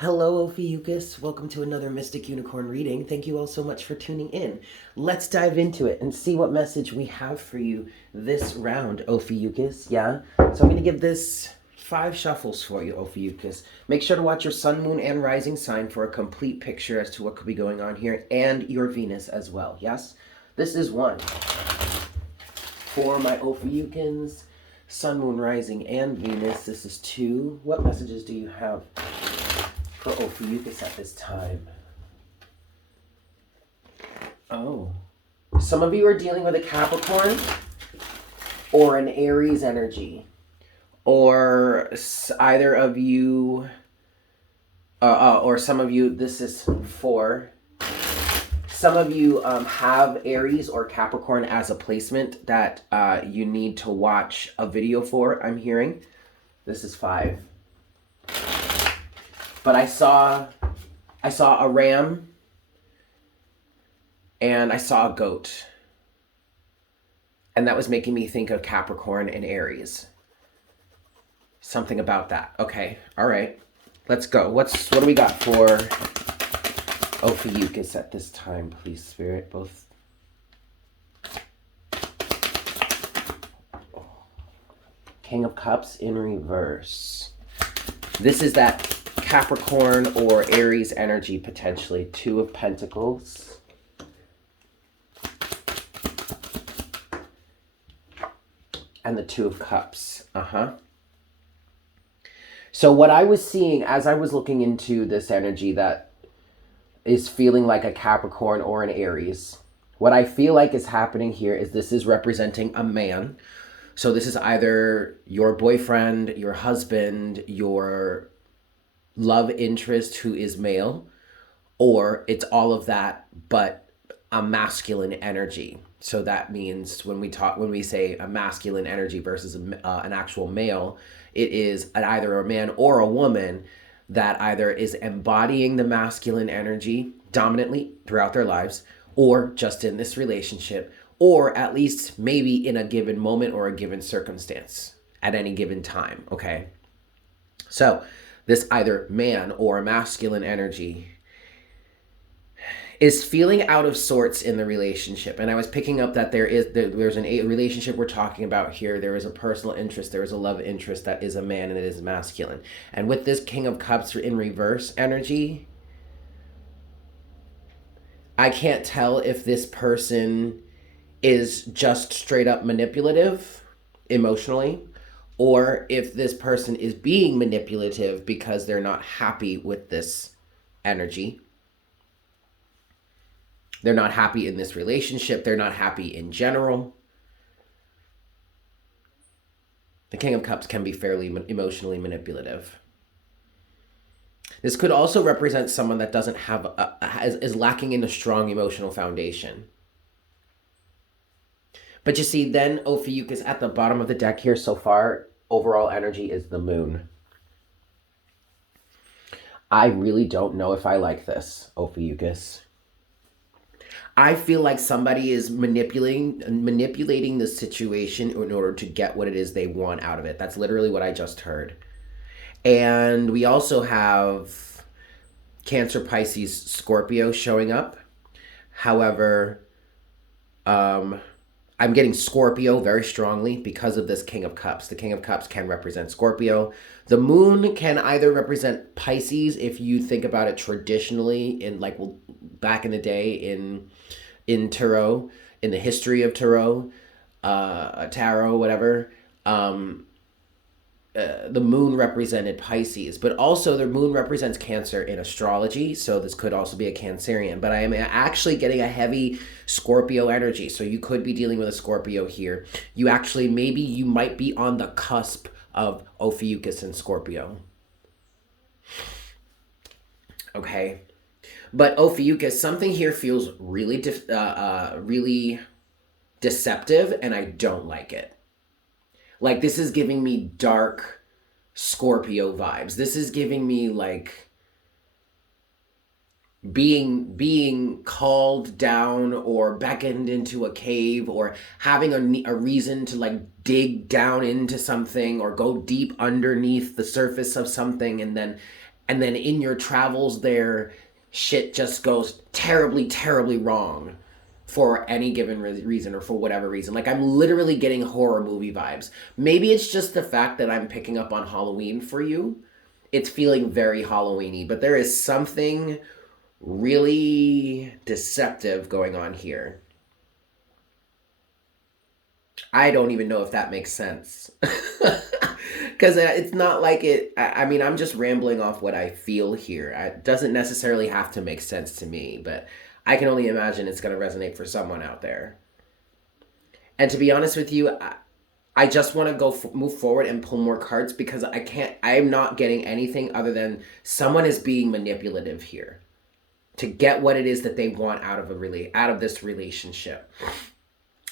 Hello, Ophiuchus. Welcome to another Mystic Unicorn reading. Thank you all so much for tuning in. Let's dive into it and see what message we have for you this round, Ophiuchus. Yeah? So I'm going to give this 5 shuffles for you, Ophiuchus. Make sure to watch your sun, moon, and rising sign for a complete picture as to what could be going on here, and your Venus as well. Yes? This is 1 for my Ophiuchans, sun, moon, rising, and Venus. This is 2. What messages do you have for Ophiuchus at this time? Oh. Some of you are dealing with a Capricorn or an Aries energy. Or either of you, or some of you, this is 4. Some of you have Aries or Capricorn as a placement that you need to watch a video for, I'm hearing. This is 5. But I saw a ram and I saw a goat. And that was making me think of Capricorn and Aries. Something about that. Okay. All right. Let's go. What do we got for Ophiuchus at this time, please, Spirit? Both. King of Cups in reverse. This is that Capricorn or Aries energy, potentially. 2 of Pentacles. And the 2 of Cups. So what I was seeing as I was looking into this energy that is feeling like a Capricorn or an Aries, what I feel like is happening here is this is representing a man. So this is either your boyfriend, your husband, your love interest who is male, or it's all of that but a masculine energy. So that means when we say a masculine energy versus an actual male, it is either a man or a woman that either is embodying the masculine energy dominantly throughout their lives, or just in this relationship, or at least maybe in a given moment or a given circumstance at any given time. Okay, so this either man or masculine energy is feeling out of sorts in the relationship. And I was picking up that there's a relationship we're talking about here. There is a personal interest. There is a love interest that is a man and it is masculine. And with this King of Cups in reverse energy, I can't tell if this person is just straight up manipulative emotionally, or if this person is being manipulative because they're not happy with this energy. They're not happy in this relationship. They're not happy in general. The King of Cups can be fairly emotionally manipulative. This could also represent someone that doesn't have is lacking in a strong emotional foundation. But you see, then Ophiuchus at the bottom of the deck here so far, overall energy is the moon. I really don't know if I like this, Ophiuchus. I feel like somebody is manipulating the situation in order to get what it is they want out of it. That's literally what I just heard. And we also have Cancer, Pisces, Scorpio showing up. However, I'm getting Scorpio very strongly because of this King of Cups. The King of Cups can represent Scorpio. The moon can either represent Pisces if you think about it traditionally in back in the day in tarot, in the history of tarot, whatever. The moon represented Pisces, but also the moon represents Cancer in astrology, so this could also be a Cancerian. But I am actually getting a heavy Scorpio energy, so you could be dealing with a Scorpio here. Maybe you might be on the cusp of Ophiuchus and Scorpio. Okay. But Ophiuchus, something here feels really deceptive, and I don't like it. Like, this is giving me dark Scorpio vibes. This is giving me like being called down or beckoned into a cave, or having a reason to like dig down into something or go deep underneath the surface of something, and then And then in your travels there, shit just goes terribly, terribly wrong for any given reason or for whatever reason. Like, I'm literally getting horror movie vibes. Maybe it's just the fact that I'm picking up on Halloween for you. It's feeling very Halloween-y, but there is something really deceptive going on here. I don't even know if that makes sense. Because it's not like it. I mean, I'm just rambling off what I feel here. It doesn't necessarily have to make sense to me, but I can only imagine it's going to resonate for someone out there. And to be honest with you, I just want to move forward and pull more cards because I can't. I'm not getting anything other than someone is being manipulative here to get what it is that they want out of this relationship.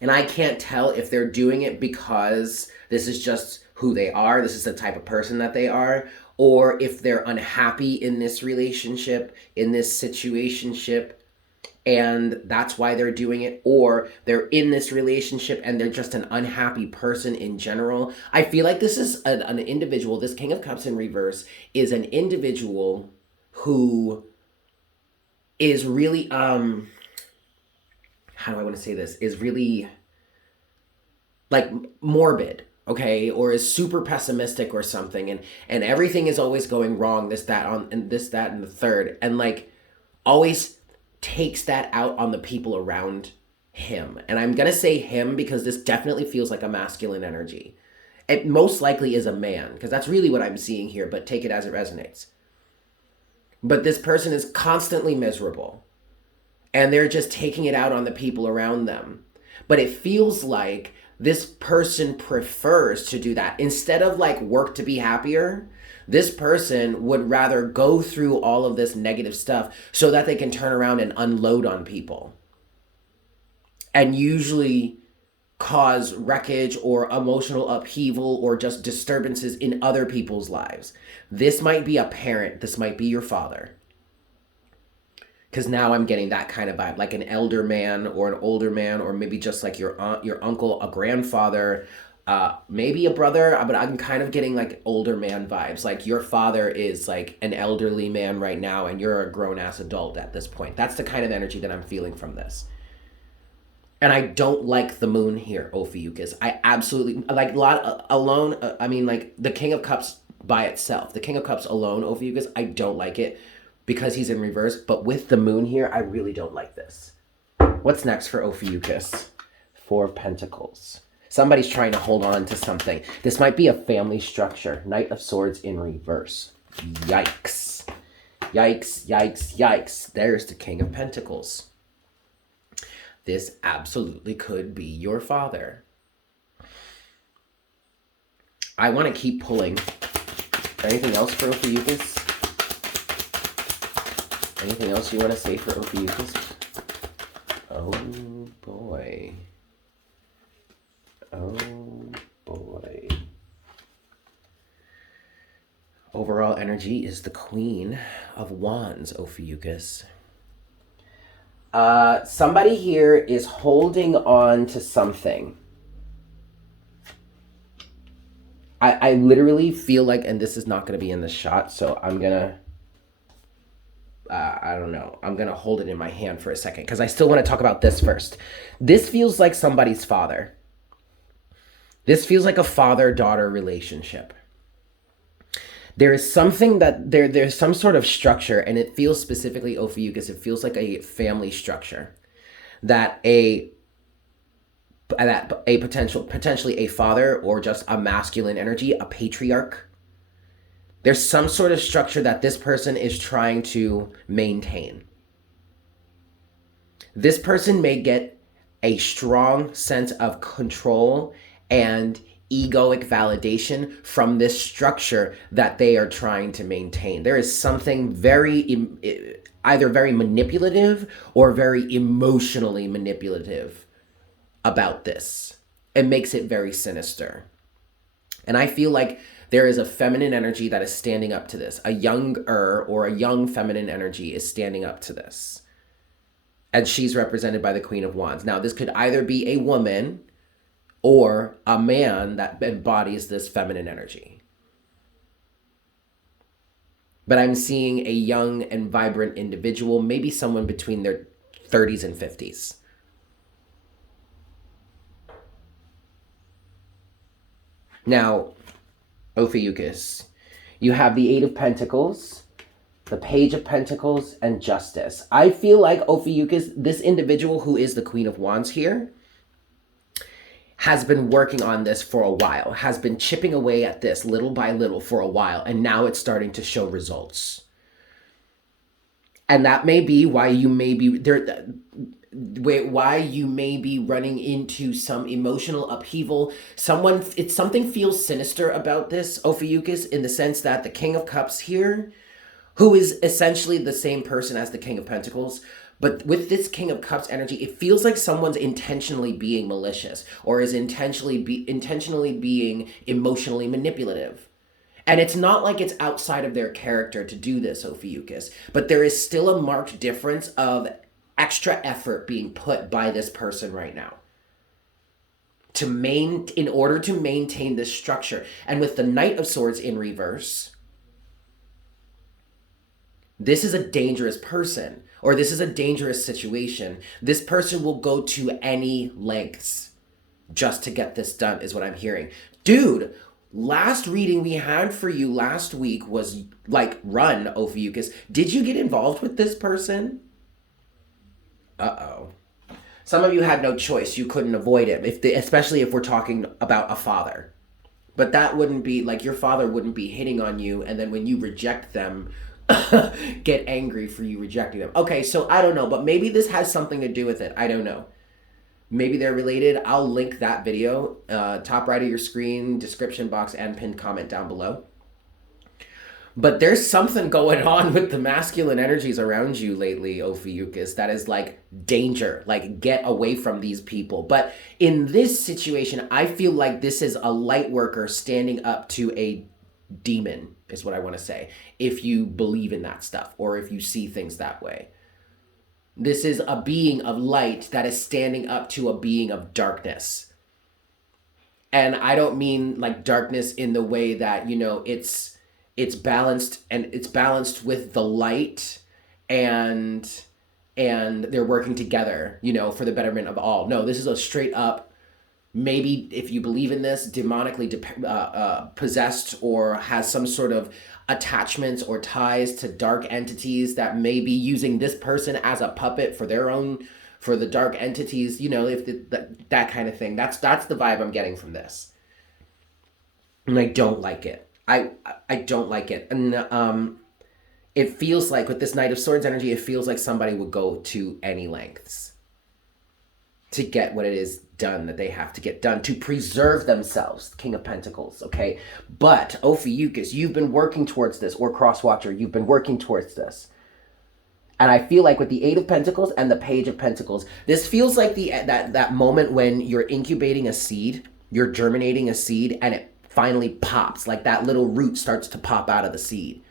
And I can't tell if they're doing it because this is just who they are, this is the type of person that they are, or if they're unhappy in this relationship, in this situationship, and that's why they're doing it, or they're in this relationship and they're just an unhappy person in general. I feel like this is an individual, this King of Cups in reverse is an individual who is really, how do I want to say this, is really like morbid, okay, or is super pessimistic or something, and everything is always going wrong, this that and the third, and like always takes that out on the people around him. And I'm gonna say him because this definitely feels like a masculine energy. It most likely is a man because that's really what I'm seeing here, but take it as it resonates. But this person is constantly miserable and they're just taking it out on the people around them. But it feels like this person prefers to do that. Instead of like work to be happier, this person would rather go through all of this negative stuff so that they can turn around and unload on people. And usually cause wreckage or emotional upheaval or just disturbances in other people's lives. This might be a parent. This might be your father. Because now I'm getting that kind of vibe, like an elder man or an older man, or maybe just like your aunt, your uncle, a grandfather, maybe a brother, but I'm kind of getting like older man vibes. Like your father is like an elderly man right now and you're a grown-ass adult at this point. That's the kind of energy that I'm feeling from this. And I don't like the moon here, Ophiuchus. I absolutely, like alone, I mean like the King of Cups by itself. The King of Cups alone, Ophiuchus, I don't like it because he's in reverse. But with the moon here, I really don't like this. What's next for Ophiuchus? Four of Pentacles. Somebody's trying to hold on to something. This might be a family structure. Knight of Swords in reverse. Yikes. Yikes, yikes, yikes. There's the King of Pentacles. This absolutely could be your father. I want to keep pulling. Anything else for Ophiuchus? Anything else you want to say for Ophiuchus? Oh boy. Oh boy. Overall energy is the Queen of Wands, Ophiuchus. Somebody here is holding on to something. I literally feel like, and this is not going to be in the shot, so I'm going to, I don't know. I'm going to hold it in my hand for a second because I still want to talk about this first. This feels like somebody's father. This feels like a father-daughter relationship. There is something that there's some sort of structure, and it feels specifically, Ophiuchus, it feels like a family structure that potentially a father or just a masculine energy, a patriarch. There's some sort of structure that this person is trying to maintain. This person may get a strong sense of control and egoic validation from this structure that they are trying to maintain. There is something either very manipulative or very emotionally manipulative about this. It makes it very sinister. And I feel like there is a feminine energy that is standing up to this. A younger or a young feminine energy is standing up to this. And she's represented by the Queen of Wands. Now, this could either be a woman or a man that embodies this feminine energy. But I'm seeing a young and vibrant individual, maybe someone between their 30s and 50s. Now, Ophiuchus, you have the Eight of Pentacles, the Page of Pentacles, and Justice. I feel like Ophiuchus, this individual who is the Queen of Wands here, has been working on this for a while, has been chipping away at this little by little for a while, and now it's starting to show results. And that may be why you may be there, why you may be running into some emotional upheaval. Something feels sinister about this, Ophiuchus, in the sense that the King of Cups here, who is essentially the same person as the King of Pentacles, but with this King of Cups energy, it feels like someone's intentionally being malicious or is intentionally being emotionally manipulative. And it's not like it's outside of their character to do this, Ophiuchus, but there is still a marked difference of extra effort being put by this person right now in order to maintain this structure. And with the Knight of Swords in reverse, this is a dangerous person, or this is a dangerous situation. This person will go to any lengths just to get this done, is what I'm hearing. Dude, last reading we had for you last week was like, run, Ophiuchus. Did you get involved with this person? Uh-oh. Some of you had no choice. You couldn't avoid it, especially if we're talking about a father. But that wouldn't be, like, your father wouldn't be hitting on you, and then when you reject them, get angry for you rejecting them. Okay, so I don't know, but maybe this has something to do with it. I don't know. Maybe they're related. I'll link that video, top right of your screen, description box, and pinned comment down below. But there's something going on with the masculine energies around you lately, Ophiuchus, that is like danger, like get away from these people. But in this situation, I feel like this is a light worker standing up to a demon, is what I want to say, if you believe in that stuff or if you see things that way. This is a being of light that is standing up to a being of darkness. And I don't mean like darkness in the way that, you know, it's balanced, and it's balanced with the light, and they're working together, you know, for the betterment of all. No, this is a straight up, maybe if you believe in this, demonically possessed or has some sort of attachments or ties to dark entities that may be using this person as a puppet for the dark entities, you know, if that kind of thing. That's the vibe I'm getting from this. And I don't like it. I don't like it. And it feels like with this Knight of Swords energy, it feels like somebody would go to any lengths to get what it is done that they have to get done to preserve themselves. King of Pentacles, okay? But Ophiuchus, you've been working towards this, or Crosswatcher, you've been working towards this. And I feel like with the Eight of Pentacles and the Page of Pentacles, this feels like that moment when you're incubating a seed, you're germinating a seed, and it finally pops, like that little root starts to pop out of the seed.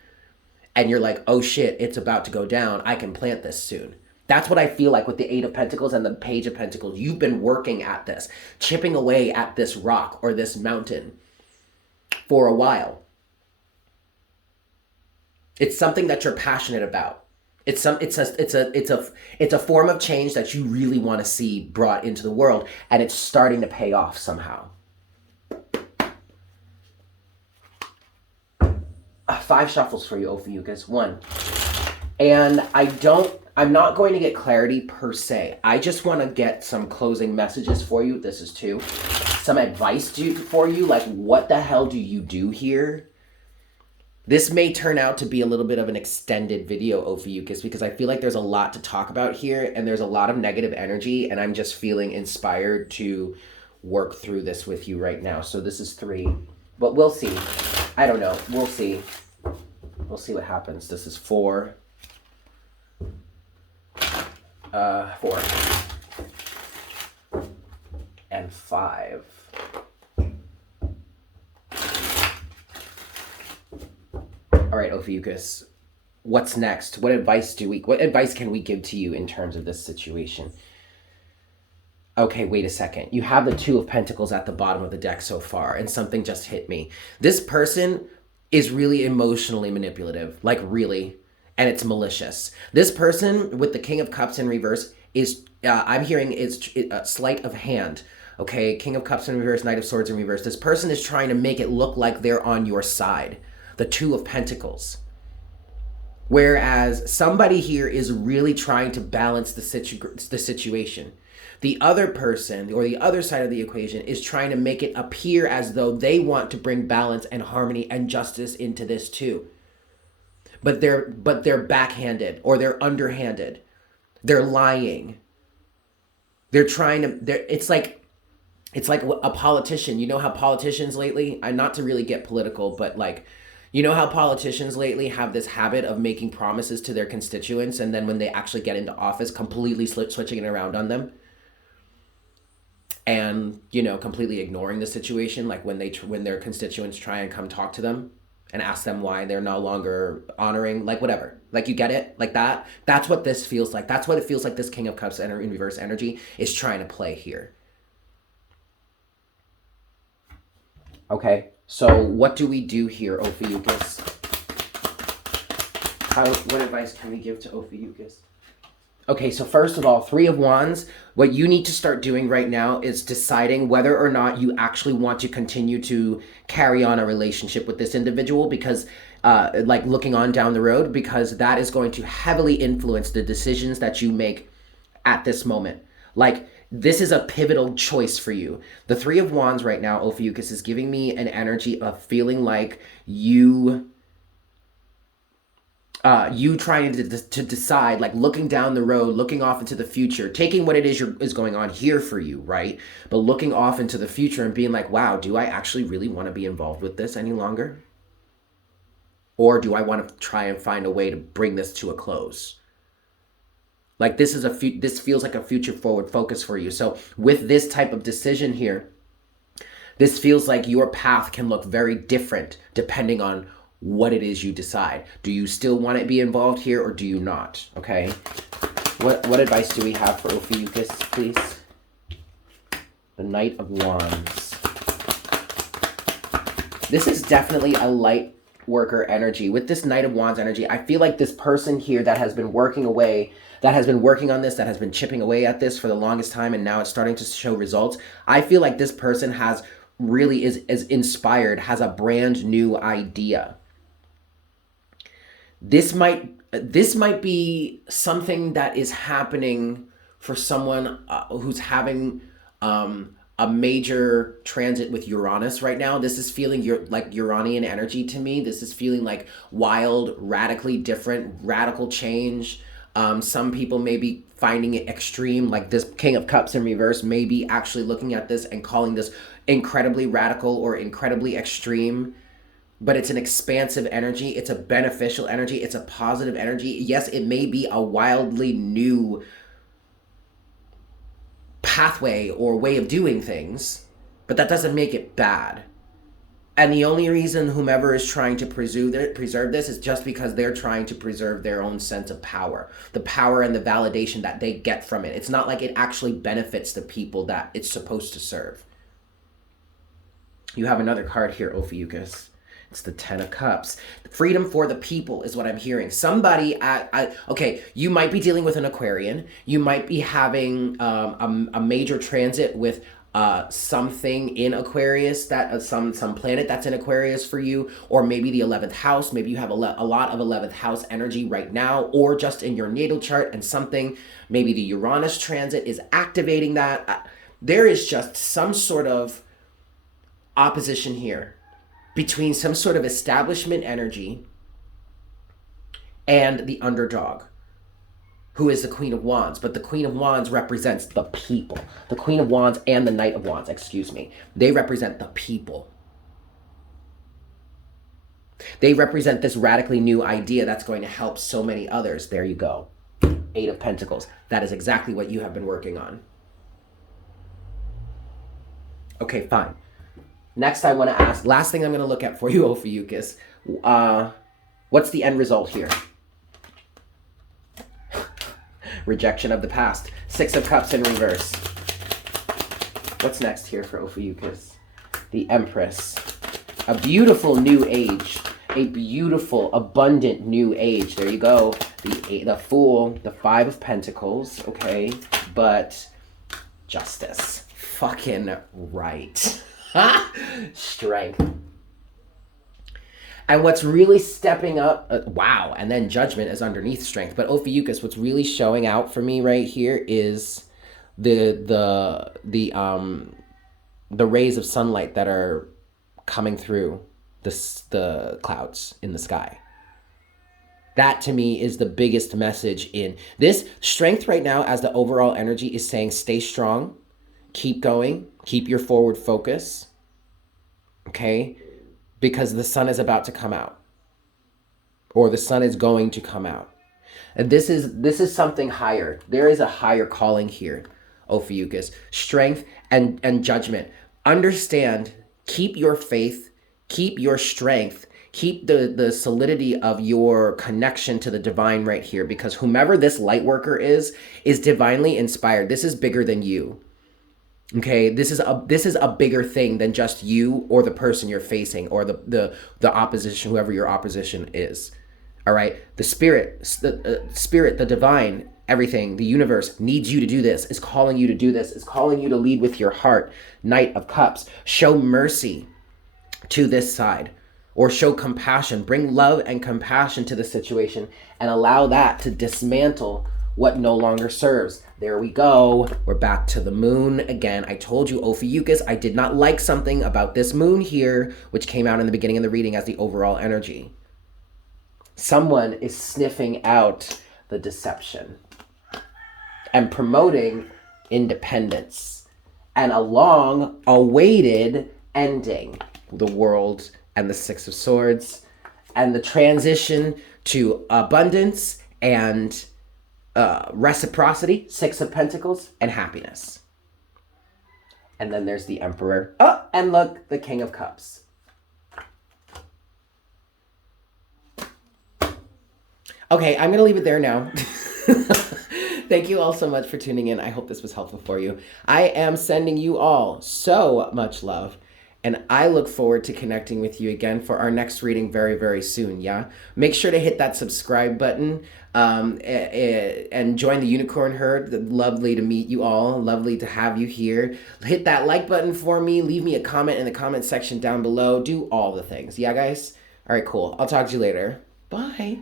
And you're like, oh shit, it's about to go down. I can plant this soon. That's what I feel like with the Eight of Pentacles and the Page of Pentacles. You've been working at this, chipping away at this rock or this mountain for a while. It's something that you're passionate about. It's a form of change that you really want to see brought into the world, and it's starting to pay off somehow. 5 shuffles for you, Ophiuchus. 1. And I'm not going to get clarity per se. I just want to get some closing messages for you. This is 2. Some advice for you, like what the hell do you do here? This may turn out to be a little bit of an extended video, Ophiuchus, because I feel like there's a lot to talk about here, and there's a lot of negative energy, and I'm just feeling inspired to work through this with you right now. So this is 3, but we'll see. I don't know. We'll see. We'll see what happens. This is 4. 4. And 5. All right, Ophiuchus. What's next? What advice can we give to you in terms of this situation? Okay, wait a second. You have the 2 of Pentacles at the bottom of the deck so far, and something just hit me. This person is really emotionally manipulative, like really, and it's malicious. This person with the King of Cups in reverse is, I'm hearing, is sleight of hand. Okay, King of Cups in reverse, Knight of Swords in reverse. This person is trying to make it look like they're on your side. The Two of Pentacles. Whereas somebody here is really trying to balance the situation. The other person, or the other side of the equation, is trying to make it appear as though they want to bring balance and harmony and justice into this too. But they're backhanded, or they're underhanded. They're lying. They're trying to, it's like a politician. You know how politicians lately, and not to really get political, but like, you know how politicians lately have this habit of making promises to their constituents, and then when they actually get into office, completely switching it around on them? And, you know, completely ignoring the situation, like when their constituents try and come talk to them and ask them why they're no longer honoring, like whatever. Like, you get it? Like that? That's what this feels like. That's what it feels like this King of Cups in reverse energy is trying to play here. Okay, so what do we do here, Ophiuchus? What advice can we give to Ophiuchus? Okay, so first of all, Three of Wands, what you need to start doing right now is deciding whether or not you actually want to continue to carry on a relationship with this individual, because like looking on down the road, because that is going to heavily influence the decisions that you make at this moment. Like, this is a pivotal choice for you. The Three of Wands right now, Ophiuchus, is giving me an energy of feeling like you trying to decide, like looking down the road, looking off into the future, taking what it is going on here for you, right? But looking off into the future and being like, wow, do I actually really want to be involved with this any longer? Or do I want to try and find a way to bring this to a close? Like, this feels like a future forward focus for you. So with this type of decision here, this feels like your path can look very different depending on what it is you decide. Do you still want to be involved here, or do you not? Okay. What advice do we have for Ophiuchus, please? The Knight of Wands. This is definitely a light worker energy. With this Knight of Wands energy, I feel like this person here that has been working away, that has been working on this, that has been chipping away at this for the longest time, and now it's starting to show results. I feel like this person has really is inspired, has a brand new idea. This might be something that is happening for someone who's having a major transit with Uranus right now. This is feeling like Uranian energy to me. This is feeling like wild, radically different, radical change. Some people may be finding it extreme, like this King of Cups in reverse may be actually looking at this and calling this incredibly radical or incredibly extreme. But it's an expansive energy. It's a beneficial energy. It's a positive energy. Yes, it may be a wildly new pathway or way of doing things, but that doesn't make it bad. And the only reason whomever is trying to preserve this is just because they're trying to preserve their own sense of power, the power and the validation that they get from it. It's not like it actually benefits the people that it's supposed to serve. You have another card here, Ophiuchus. It's the Ten of Cups. Freedom for the people is what I'm hearing. Somebody okay, you might be dealing with an Aquarian. You might be having a major transit with something in Aquarius, that some planet that's in Aquarius for you, or maybe the 11th house. Maybe you have a lot of 11th house energy right now, or just in your natal chart, and something, maybe the Uranus transit is activating that. There is just some sort of opposition here between some sort of establishment energy and the underdog, who is the Queen of Wands. But the Queen of Wands represents the people. The Queen of Wands and the Knight of Wands, excuse me. They represent the people. They represent this radically new idea that's going to help so many others. There you go. Eight of Pentacles. That is exactly what you have been working on. Okay, fine. Next, I want to ask, last thing I'm going to look at for you, Ophiuchus, what's the end result here? Rejection of the past. Six of Cups in reverse. What's next here for Ophiuchus? The Empress. A beautiful new age. a beautiful, abundant new age. There you go. The Fool, the Five of Pentacles, okay? But justice. Fucking right. Strength. And what's really stepping up, wow, and then Judgment is underneath Strength. But Ophiuchus, what's really showing out for me right here is the rays of sunlight that are coming through the clouds in the sky. That to me is the biggest message in this. Strength right now as the overall energy is saying stay strong, keep going, keep your forward focus, okay? Because the sun is about to come out, or the sun is going to come out. And this is something higher. There is a higher calling here, Ophiuchus. Strength and Judgment. Understand, keep your faith, keep your strength, keep the solidity of your connection to the divine right here, because whomever this light worker is divinely inspired. This is bigger than you. Okay, this is a bigger thing than just you or the person you're facing or the opposition, whoever your opposition is. All right, the spirit, the divine, everything, the universe needs you to do this, is calling you to do this, is calling you to lead with your heart. Knight of Cups, show mercy to this side, or show compassion, bring love and compassion to the situation, and allow that to dismantle what no longer serves. There we go. We're back to the moon again. I told you, Ophiuchus, I did not like something about this moon here, which came out in the beginning of the reading as the overall energy. Someone is sniffing out the deception and promoting independence and a long-awaited ending. The World and the Six of Swords and the transition to abundance and reciprocity, Six of Pentacles, and happiness. And then there's the Emperor. Oh, and look, the King of Cups. Okay, I'm going to leave it there now. Thank you all so much for tuning in. I hope this was helpful for you. I am sending you all so much love. And I look forward to connecting with you again for our next reading very, very soon, yeah? Make sure to hit that subscribe button and join the Unicorn Herd. Lovely to meet you all. Lovely to have you here. Hit that like button for me. Leave me a comment in the comment section down below. Do all the things. Yeah, guys? All right, cool. I'll talk to you later. Bye.